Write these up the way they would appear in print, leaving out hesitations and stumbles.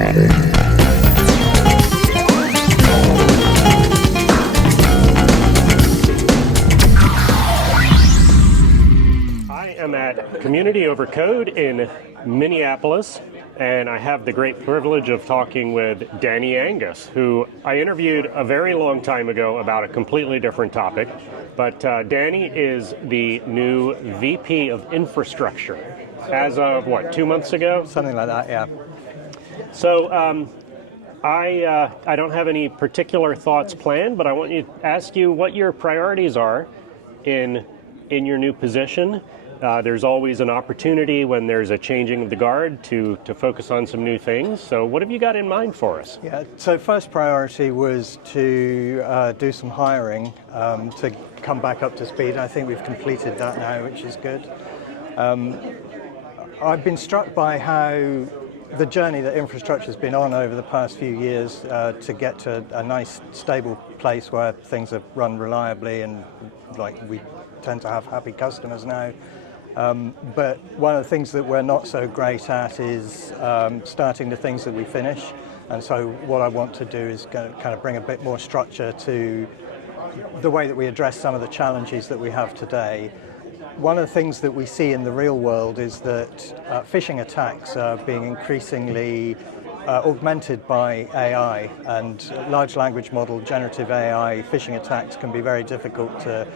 I am at Community Over Code in Minneapolis, and I have the great privilege of talking with Danny Angus, who I interviewed a very long time ago about a completely different topic. But Danny is the new VP of Infrastructure as of, what, 2 months ago? Something like that, yeah. So I don't have any particular thoughts planned, but I want to ask you what your priorities are in your new position. There's always an opportunity when there's a changing of the guard to focus on some new things. So what have you got in mind for us? Yeah, so first priority was to do some hiring to come back up to speed. I think we've completed that now, which is good. I've been struck by how the journey that infrastructure's been on over the past few years to get to a nice, stable place where things are run reliably and like we tend to have happy customers now. But one of the things that we're not so great at is starting the things that we finish. And so what I want to do is kind of bring a bit more structure to the way that we address some of the challenges that we have today. One of the things that we see in the real world is that phishing attacks are being increasingly augmented by AI, and large language model, generative AI phishing attacks can be very difficult to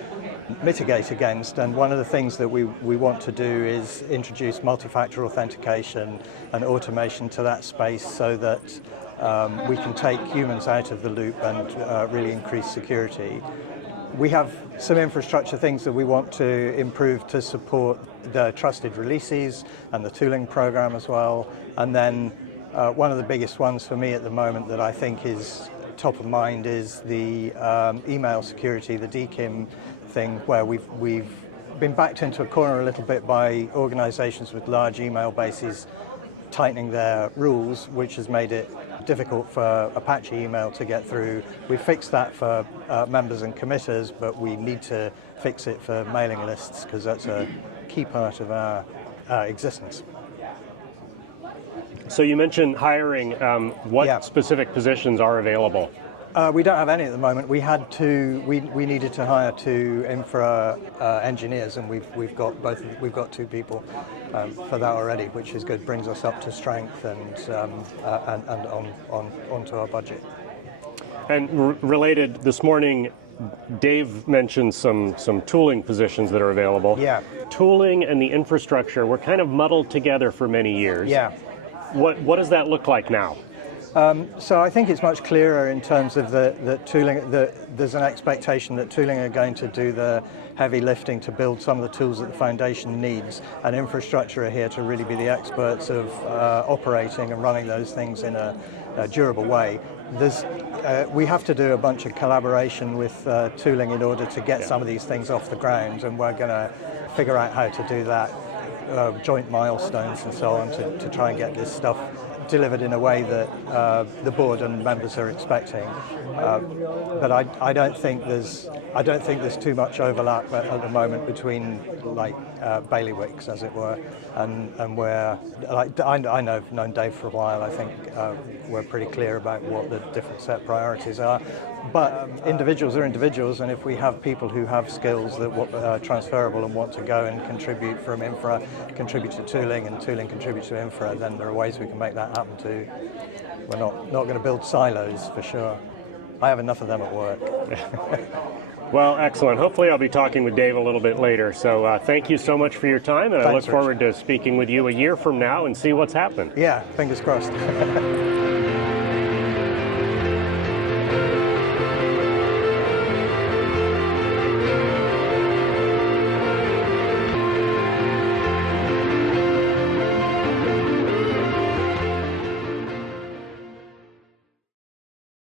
mitigate against. And one of the things that we want to do is introduce multi-factor authentication and automation to that space so that we can take humans out of the loop and really increase security. We have some infrastructure things that we want to improve to support the trusted releases and the tooling program as well. And then one of the biggest ones for me at the moment that I think is top of mind is the email security, the DKIM thing, where we've been backed into a corner a little bit by organizations with large email bases tightening their rules, which has made it difficult for Apache email to get through. We fixed that for members and committers, but we need to fix it for mailing lists because that's a key part of our existence. So you mentioned hiring. What specific positions are available? We don't have any at the moment. We needed to hire 2 infra engineers, and we've got 2 people for that already, which is good. Brings us up to strength and onto our budget. And related, this morning, Dave mentioned some tooling positions that are available. Yeah. Tooling and the infrastructure were kind of muddled together for many years. Yeah. What does that look like now? So I think it's much clearer in terms of the tooling. There's an expectation that tooling are going to do the heavy lifting to build some of the tools that the foundation needs, and infrastructure are here to really be the experts of operating and running those things in a durable way. We have to do a bunch of collaboration with tooling in order to get some of these things off the ground, and we're going to figure out how to do that, joint milestones and so on, to try and get this stuff delivered in a way that the board and members are expecting. But I don't think there's too much overlap at the moment between like bailiwicks, as it were, and where I've known Dave for a while. I think we're pretty clear about what the different set priorities are. But individuals are individuals, and if we have people who have skills that are transferable and want to go and contribute from infra, contribute to tooling, and tooling contribute to infra, then there are ways we can make that happen too. We're not going to build silos for sure. I have enough of them at work. Well, excellent. Hopefully I'll be talking with Dave a little bit later. So thank you so much for your time, and I look forward to speaking with you a year from now and see what's happened. Yeah, fingers crossed.